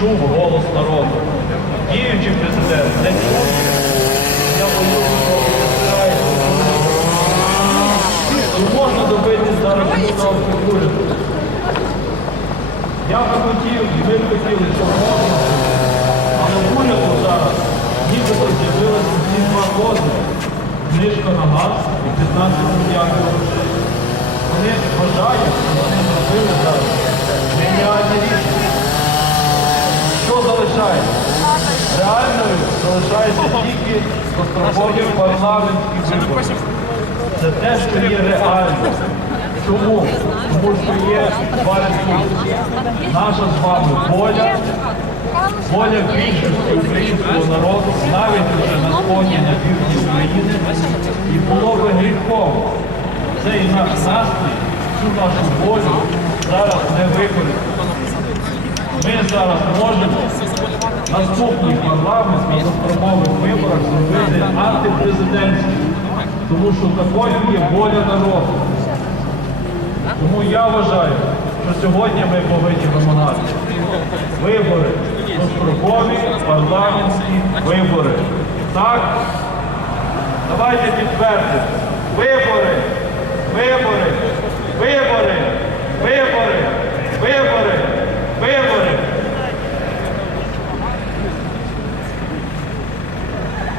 чув голос народу. Діючий президент не чув. Я боюся, що можна добитись зараз уряду? Я би хотів, і ми б хотіли, щоб можна, але уряду зараз нібито з'явилися ці два кози. Книжка на газ і 15 мільярдів грошей. Вони вважають, що вони зробили зараз геніальне рішення. Залишається? Реальною залишається тільки дострокові парламентські вибори. Це те, що є реально. Чому? Тому що є два ресурси. Наша з вами воля, воля більшості українського народу, навіть вже на сході на півдні України, і було би гріхом цей наш настрій, цю нашу волю зараз не використати. Ми зараз можемо наступний парламент на дострокових виборах зробити антипрезидентський, тому що такою є воля народу. Тому я вважаю, що сьогодні ми повинні вимагати вибори, дострокові парламентські вибори. Так? Давайте підтвердимо. Вибори, вибори, вибори, вибори, вибори, вибори.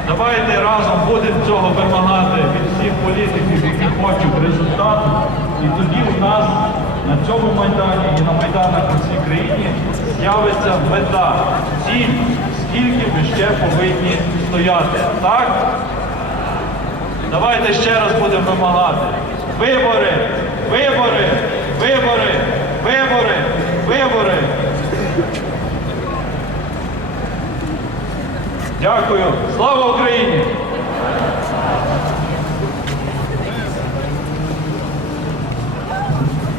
Давайте разом будемо цього вимагати від всіх політиків, які хочуть результату. І тоді в нас на цьому майдані і на майданах по всій країні з'явиться мета, ціль, скільки ми ще повинні стояти. Так? Давайте ще раз будемо вимагати. Вибори, вибори, вибори, вибори. Дякую. Слава Україні!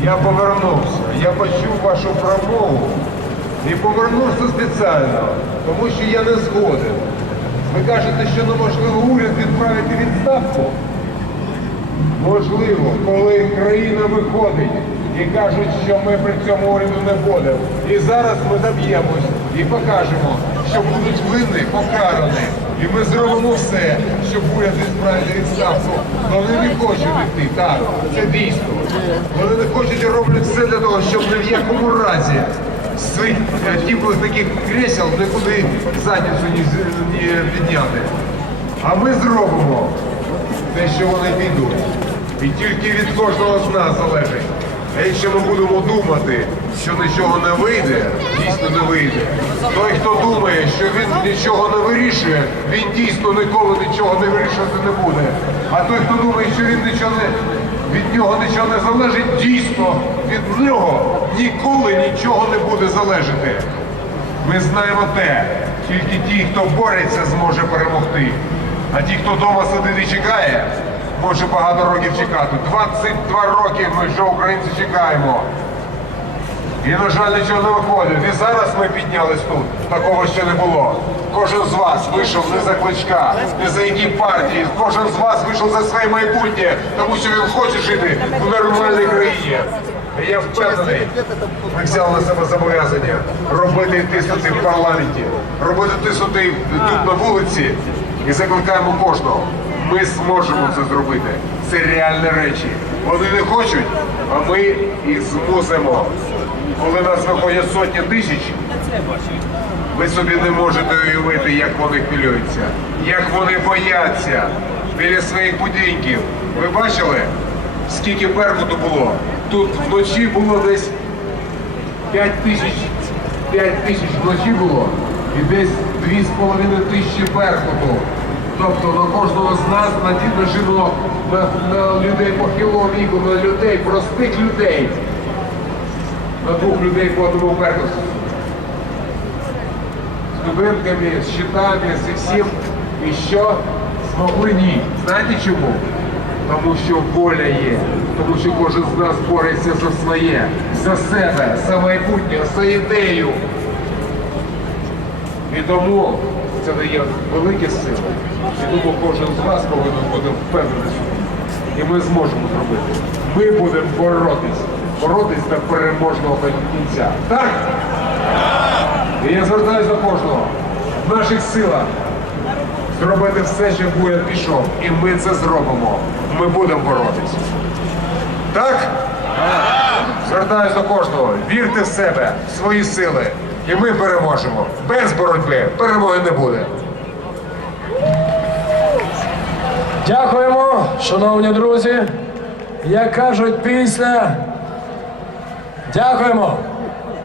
Я повернувся, я почув вашу промову і повернувся спеціально, тому що я не згоден. Ви кажете, що неможливо уряд відправити відставку. Можливо, коли країна виходить і кажуть, що ми при цьому уряду не будемо. І зараз ми доб'ємось і покажемо, що будуть винні покарані. І ми зробимо все, щоб уряд відправити відставку. Вони не хочуть йти. Так, це дійсно. Вони не хочуть і роблять все для того, щоб ні в якому разі з е, типу, таких кресел нікуди задницю не підняти. А ми зробимо те, що вони підуть. І тільки від кожного з нас залежить. А якщо ми будемо думати, що нічого не вийде, дійсно не вийде. Той, хто думає, що він нічого не вирішує, він дійсно ніколи нічого не вирішувати не буде. А той, хто думає, що він нічого не від нього нічого не залежить, дійсно від нього ніколи нічого не буде залежати. Ми знаємо те, тільки ті, хто бореться, зможе перемогти. А ті, хто вдома сидить і чекає, може багато років чекати. 22 роки ми вже українці чекаємо. І, на жаль, нічого не виходить. І зараз ми піднялись тут. Такого ще не було. Кожен з вас вийшов не за кличка, не за які партії. Кожен з вас вийшов за своє майбутнє, тому що він хоче жити в нормальній країні. І я впевнений, ми взяли на себе зобов'язання робити тиснути в парламенті, робити тиснути тут на вулиці і закликаємо кожного. Ми зможемо це зробити. Це реальні речі. Вони не хочуть, а ми їх змусимо. Коли нас виходять сотні тисяч, ви собі не можете уявити, як вони хвилюються, як вони бояться біля своїх будинків. Ви бачили, скільки беркуту було? Тут вночі було десь 5 тисяч, 5 тисяч вночі було і десь 2,5 тисячі беркуту. Тобто на кожного з нас, на дід, на на, людей похилого віку, на людей, простих людей. На двох людей по одному беркуту з дубинками, з щитами, з всім. І що? Змогли ні. Знаєте чому? Тому що воля є, тому що кожен з нас бореться за своє, за себе, за майбутнє, за ідею. І тому це дає великі сили. І тому кожен з вас повинен бути впевнений. І ми зможемо зробити. Ми будемо боротись, боротись до переможного кінця. Так? І я звертаюся до кожного. В наших силах зробити все, щоб уряд пішов. І ми це зробимо. Ми будемо боротись. Так? Звертаюся до кожного. Вірте в себе, в свої сили. І ми переможемо. Без боротьби перемоги не буде. Дякуємо, шановні друзі. Як кажуть після. Дякуємо.